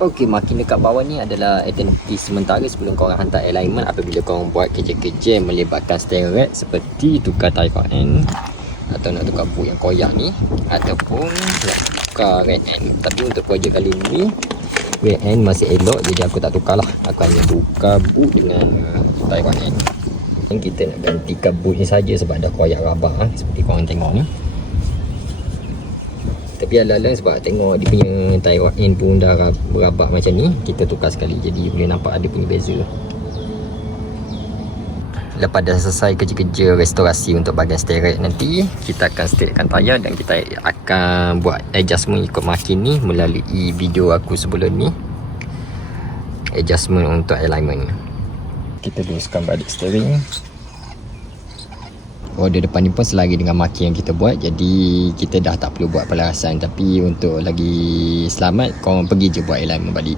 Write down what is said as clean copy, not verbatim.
Okey, makin dekat bawah ni adalah aktiviti sementara sebelum korang hantar alignment. Apabila korang buat kerja-kerja yang melibatkan steering rack seperti tukar tire end atau nak tukar boot yang koyak ni, ataupun nak tukar rear end. Tapi untuk projek kali ni rear end masih elok, jadi aku tak tukar lah. Aku hanya tukar boot dengan tire end. Kita nak gantikan boot ni saja sebab dah koyak rabak seperti korang tengok ni. Tapi ala-ala sebab tengok dia punya tire end pun dah berabak macam ni, kita tukar sekali, jadi boleh nampak ada punya beza. Lepas dah selesai kerja-kerja restorasi untuk bahagian steering nanti, kita akan straightkan tayar dan kita akan buat adjustment ikut makin ni melalui video aku sebelum ni, adjustment untuk alignment. Kita luruskan balik steering. Order depan ni pun selari dengan makin yang kita buat, jadi kita dah tak perlu buat pelarasan. Tapi untuk lagi selamat, korang pergi je buat alignment balik.